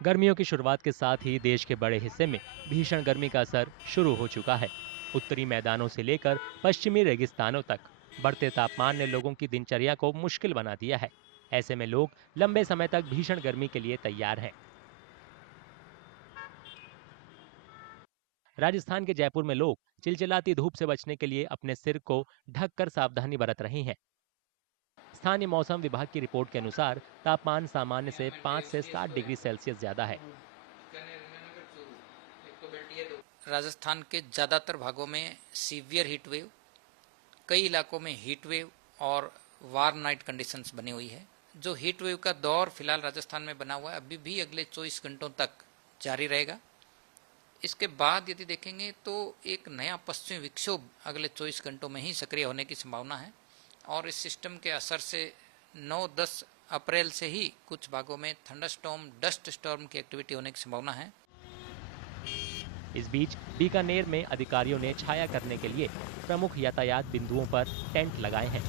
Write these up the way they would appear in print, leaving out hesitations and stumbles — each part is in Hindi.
गर्मियों की शुरुआत के साथ ही देश के बड़े हिस्से में भीषण गर्मी का असर शुरू हो चुका है। उत्तरी मैदानों से लेकर पश्चिमी रेगिस्तानों तक बढ़ते तापमान ने लोगों की दिनचर्या को मुश्किल बना दिया है। ऐसे में लोग लंबे समय तक भीषण गर्मी के लिए तैयार हैं। राजस्थान के जयपुर में लोग चिलचिलाती धूप से बचने के लिए अपने सिर को ढककर सावधानी बरत रहे हैं। स्थानीय मौसम विभाग की रिपोर्ट के अनुसार तापमान सामान्य से 5 से 7 डिग्री सेल्सियस ज्यादा है। राजस्थान के ज़्यादातर भागों में सीवियर हीट वेव, कई इलाकों में हीट वेव और वार्म नाइट कंडीशंस बनी हुई है। जो हीट वेव का दौर फिलहाल राजस्थान में बना हुआ है, अभी भी अगले 24 घंटों तक जारी रहेगा। इसके बाद यदि देखेंगे तो एक नया पश्चिमी विक्षोभ अगले 24 घंटों में ही सक्रिय होने की संभावना है और इस सिस्टम के असर से 9-10 अप्रैल से ही कुछ भागों में थंडरस्टॉर्म, डस्ट स्टॉर्म की एक्टिविटी होने की संभावना है। इस बीच बीकानेर में अधिकारियों ने छाया करने के लिए प्रमुख यातायात बिंदुओं पर टेंट लगाए हैं।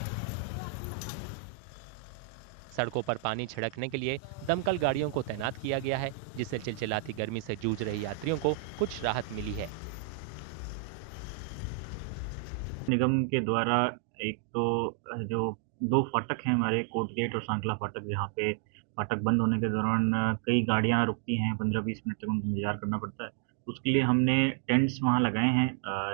सड़कों पर पानी छिड़कने के लिए दमकल गाड़ियों को तैनात किया गया है, जिससे चिलचिलाती गर्मी से जूझ रहे यात्रियों को कुछ राहत मिली है। निगम के द्वारा एक तो जो 2 फाटक हैं हमारे कोर्ट गेट और सांखला फाटक, जहाँ पे फाटक बंद होने के दौरान कई गाड़ियाँ रुकती हैं, 15-20 मिनट तक उनको इंतज़ार करना पड़ता है। उसके लिए हमने टेंट्स वहाँ लगाए हैं,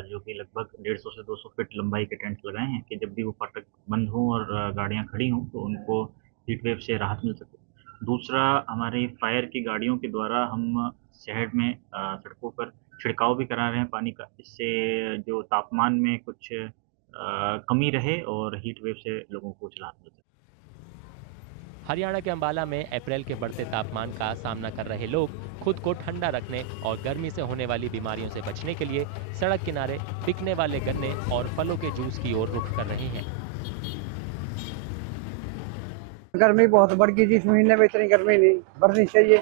जो कि लगभग 150 से 200 फीट लंबाई के टेंट्स लगाए हैं कि जब भी वो फाटक बंद हों और गाड़ियाँ खड़ी हों, तो उनको हीट वेव से राहत मिल सके। दूसरा, हमारी फायर की गाड़ियों के द्वारा हम शहर में सड़कों पर छिड़काव भी करा रहे हैं पानी का, इससे जो तापमान में कुछ कमी रहे और हीट वेव से लोगों को कुछ राहत मिल सके। हरियाणा के अंबाला में अप्रैल के बढ़ते तापमान का सामना कर रहे लोग खुद को ठंडा रखने और गर्मी से होने वाली बीमारियों से बचने के लिए सड़क किनारे बिकने वाले गन्ने और फलों के जूस की ओर रुख कर रहे हैं। गर्मी बहुत बढ़ गई जी, इस महीने में इतनी गर्मी नहीं बढ़नी चाहिए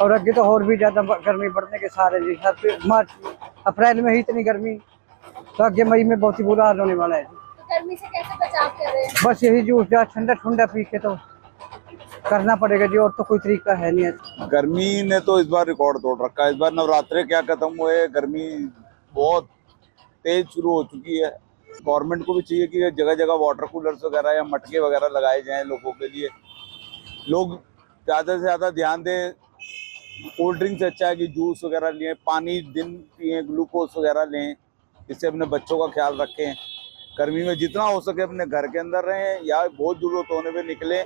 और आगे तो और भी ज्यादा गर्मी बढ़ने के सारे जी। मार्च अप्रैल में ही इतनी गर्मी, तो आगे मई में बहुत ही बुरा हाल होने वाला है। तो गर्मी से कैसे बचाव कर रहे हैं? बस यही जूस या ठंडा ठंडा पी के तो करना पड़ेगा जी, और तो कोई तरीका है नहीं है। गर्मी ने तो इस बार रिकॉर्ड तोड़ रखा है। इस बार नवरात्रे क्या खत्म हुए, गर्मी बहुत तेज शुरू हो चुकी है। गवर्नमेंट को भी चाहिए कि जगह जगह वाटर कूलर्स वगैरह या मटके वगैरह लगाए जाएं लोगों के लिए। लोग ज़्यादा से ज़्यादा ध्यान दें। कोल्ड ड्रिंक से अच्छा है कि जूस वगैरह लें, पानी दिन पिए, ग्लूकोज वगैरह लें। इससे अपने बच्चों का ख्याल रखें। गर्मी में जितना हो सके अपने घर के अंदर रहें या बहुत ज़रूरत होने पे निकलें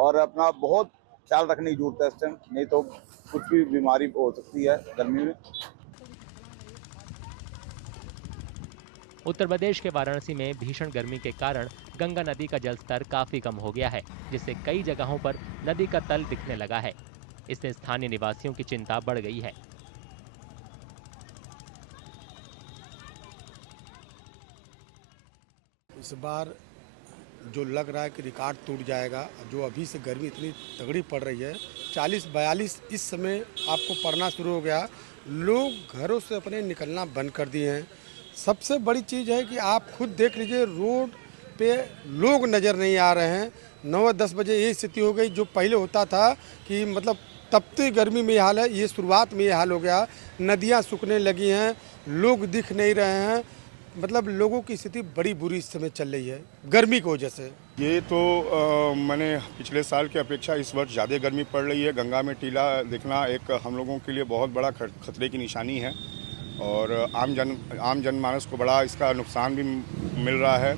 और अपना बहुत ख्याल रखने की जरूरत है इस टाइम, नहीं तो कुछ भी बीमारी हो सकती है गर्मी में। उत्तर प्रदेश के वाराणसी में भीषण गर्मी के कारण गंगा नदी का जलस्तर काफी कम हो गया है, जिससे कई जगहों पर नदी का तल दिखने लगा है। इससे स्थानीय निवासियों की चिंता बढ़ गई है। इस बार जो लग रहा है कि रिकॉर्ड टूट जाएगा, जो अभी से गर्मी इतनी तगड़ी पड़ रही है, 40-42 इस समय आपको पड़ना शुरू हो गया। लोग घरों से अपने निकलना बंद कर दिए हैं। सबसे बड़ी चीज़ है कि आप खुद देख लीजिए, रोड पे लोग नज़र नहीं आ रहे हैं। 9-10 बजे ये स्थिति हो गई। जो पहले होता था कि मतलब तपती गर्मी में ये हाल है, ये शुरुआत में ये हाल हो गया। नदियाँ सूखने लगी हैं, लोग दिख नहीं रहे हैं। मतलब लोगों की स्थिति बड़ी बुरी इस समय चल रही है गर्मी की वजह से। ये तो मैंने पिछले साल की अपेक्षा इस वर्ष ज़्यादा गर्मी पड़ रही है। गंगा में टीला दिखना एक हम लोगों के लिए बहुत बड़ा खतरे की निशानी है और आम जनमानस को बड़ा इसका नुकसान भी मिल रहा है।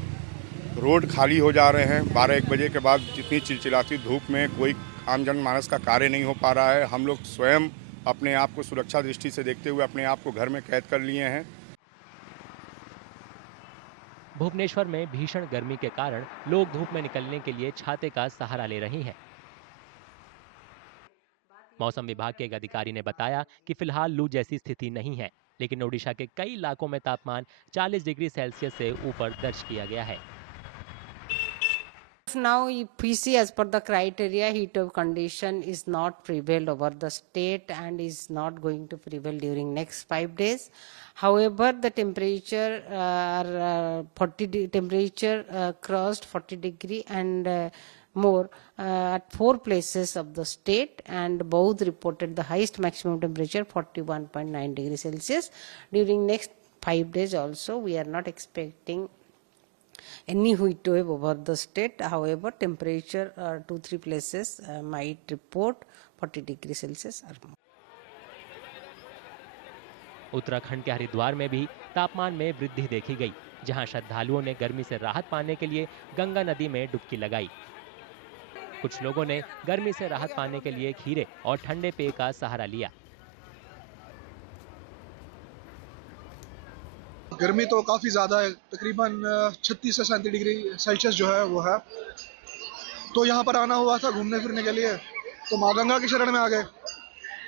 रोड खाली हो जा रहे हैं। 12-1 बजे के बाद जितनी चिलचिलाती धूप में कोई आम जनमानस का कार्य नहीं हो पा रहा है। हम लोग स्वयं अपने आप को सुरक्षा दृष्टि से देखते हुए अपने आप को घर में कैद कर लिए हैं। भुवनेश्वर में भीषण गर्मी के कारण लोग धूप में निकलने के लिए छाते का सहारा ले रहे हैं। मौसम विभाग के एक अधिकारी ने बताया कि फिलहाल लू जैसी स्थिति नहीं है, लेकिन ओडिशा के कई इलाकों में तापमान 40 डिग्री सेल्सियस से ऊपर दर्ज किया गया है। Now, if we see as per the criteria, heat wave condition is not prevailed over the state and is not going to prevail during next 5 days. However, the temperature temperature crossed 40 degree and more at 4 places of the state, and both reported the highest maximum temperature 41.9 degrees Celsius. During next 5 days also we are not expecting any heat wave over the state. However, temperature 2-3 places might report 40 degrees Celsius or more. Uttarakhand के हरिद्वार में भी तापमान में वृद्धि देखी गई, जहां श्रद्धालुओं ने गर्मी से राहत पाने के लिए गंगा नदी में डुबकी लगाई। कुछ लोगों ने गर्मी से राहत पाने के लिए खीरे और ठंडे पेय का सहारा लिया। गर्मी तो काफ़ी ज़्यादा है, तकरीबन 36 से 37 डिग्री सेल्सियस जो है वो है। तो यहाँ पर आना हुआ था घूमने फिरने के लिए, तो माँ गंगा की शरण में आ गए।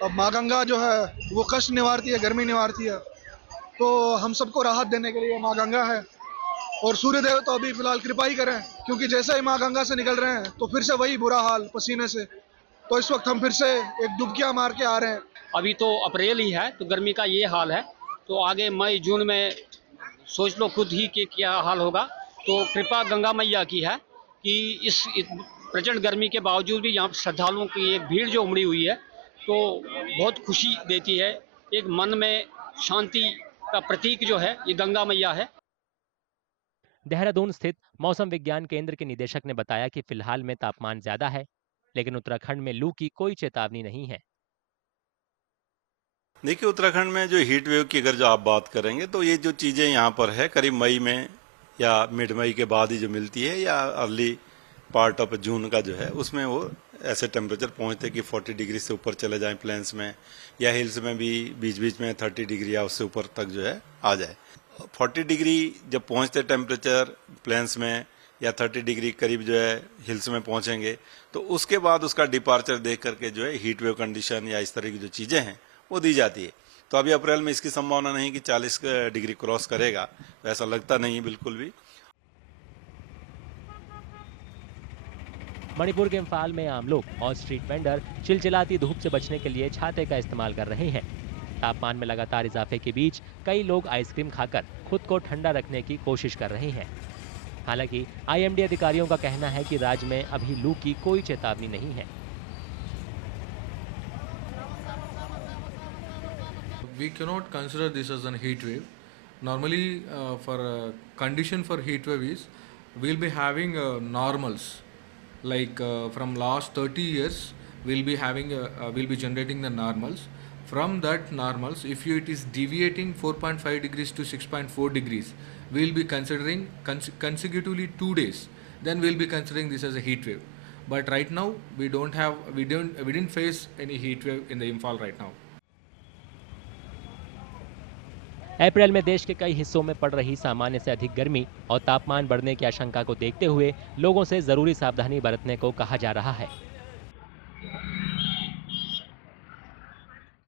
अब माँ गंगा जो है वो कष्ट निवारती है, गर्मी निवारती है, तो हम सबको राहत देने के लिए माँ गंगा है। और सूर्यदेव तो अभी फिलहाल कृपा ही करें, क्योंकि जैसे ही माँ गंगा से निकल रहे हैं तो फिर से वही बुरा हाल पसीने से। तो इस वक्त हम फिर से एक डुबकियाँ मार के आ रहे हैं। अभी तो अप्रैल ही है तो गर्मी का ये हाल है, तो आगे मई जून में सोच लो खुद ही कि क्या हाल होगा। तो कृपा गंगा मैया की है कि इस प्रचंड गर्मी के बावजूद भी यहाँ श्रद्धालुओं की एक भीड़ जो उमड़ी हुई है, तो बहुत खुशी देती है। एक मन में शांति का प्रतीक जो है ये गंगा मैया है। देहरादून स्थित मौसम विज्ञान केंद्र के निदेशक ने बताया कि फिलहाल में तापमान ज्यादा है, लेकिन उत्तराखंड में लू की कोई चेतावनी नहीं है। देखिए, उत्तराखंड में जो हीट वेव की अगर जो आप बात करेंगे तो ये जो चीज़ें यहाँ पर है करीब मई में या मिड मई के बाद ही जो मिलती है, या अर्ली पार्ट ऑफ जून का जो है उसमें वो ऐसे टेम्परेचर पहुँचते कि 40 डिग्री से ऊपर चले जाएं प्लेन्स में, या हिल्स में भी बीच बीच में 30 डिग्री या उससे ऊपर तक जो है आ जाए। 40 डिग्री जब पहुँचते टेम्परेचर प्लेन्स में या 30 डिग्री करीब जो है हिल्स में पहुँचेंगे, तो उसके बाद उसका डिपार्चर देख करके जो है हीट वेव कंडीशन या इस तरह की जो चीज़ें हैं वो दी जाती है। तो अभी अप्रैल में इसकी संभावना नहीं कि 40 डिग्री क्रॉस करेगा, तो ऐसा लगता नहीं बिल्कुल भी। मणिपुर के इम्फाल में आम लोग और स्ट्रीट वेंडर चिलचिलाती धूप से बचने के लिए छाते का इस्तेमाल कर रहे हैं। तापमान में लगातार इजाफे के बीच कई लोग आइसक्रीम खाकर खुद को ठंडा रखने की कोशिश कर रहे हैं। हालांकि आईएमडी अधिकारियों का कहना है कि राज्य में अभी लू की कोई चेतावनी नहीं है। We cannot consider this as a heat wave. Normally, for condition for heat wave is we'll be having normals. Like from last 30 years, we'll be generating the normals. From that normals, if it is deviating 4.5 degrees to 6.4 degrees, we'll be considering consecutively 2 days. Then we'll be considering this as a heat wave. But right now, we didn't face any heat wave in the Imphal right now. अप्रैल में देश के कई हिस्सों में पड़ रही सामान्य से अधिक गर्मी और तापमान बढ़ने की आशंका को देखते हुए लोगों से जरूरी सावधानी बरतने को कहा जा रहा है।